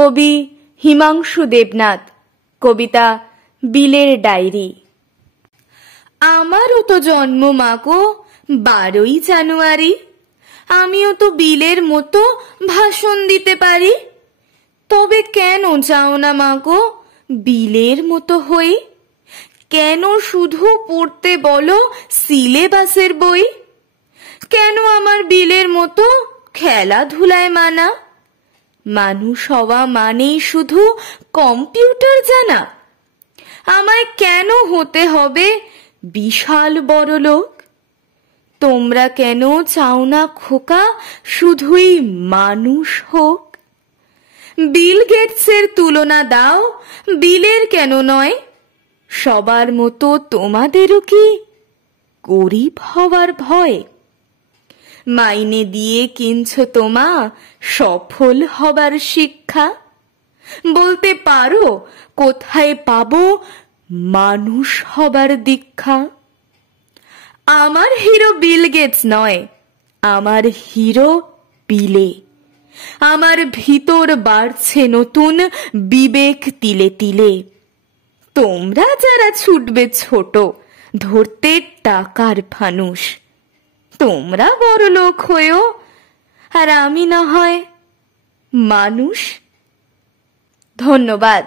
কবি হিমাংশু দেবনাথ। কবিতা বিলের ডায়েরি। আমারও তো জন্ম মাগো 12ই জানুয়ারি। আমিও তো বিলের মতো ভাষণ দিতে পারি। তবে কেন চাও না মাগো বিলের মতো হই? কেন শুধু পড়তে বলো সিলেবাসের বই? কেন আমার বিলের মতো খেলাধুলায় মানা? মানুষ হওয়া মানেই শুধু কম্পিউটার জানা? আমায় কেন হতে হবে বিশাল বড় লোক? তোমরা কেন চাও না খোকা শুধুই মানুষ হোক? বিল গেটসের তুলনা দাও বিলের কেন নয়? সবার মতো তোমাদেরও কি গরিব হওয়ার ভয়? মাইনে দিয়ে কিনছো তোমা সফল হবার শিক্ষা? বলতে পারো কোথায় পাবো মানুষ হবার দীক্ষা? আমার হিরো বিল গেটস নয়, আমার হিরো বিলে। আমার ভিতর বাড়ছে নতুন বিবেক তিলে তিলে। তোমরা যারা ছুটবে ছোট ধরতে টাকার ফানুষ, তোমরা বড় লোক হয়েও আর আমি না হয় মানুষ। ধন্যবাদ।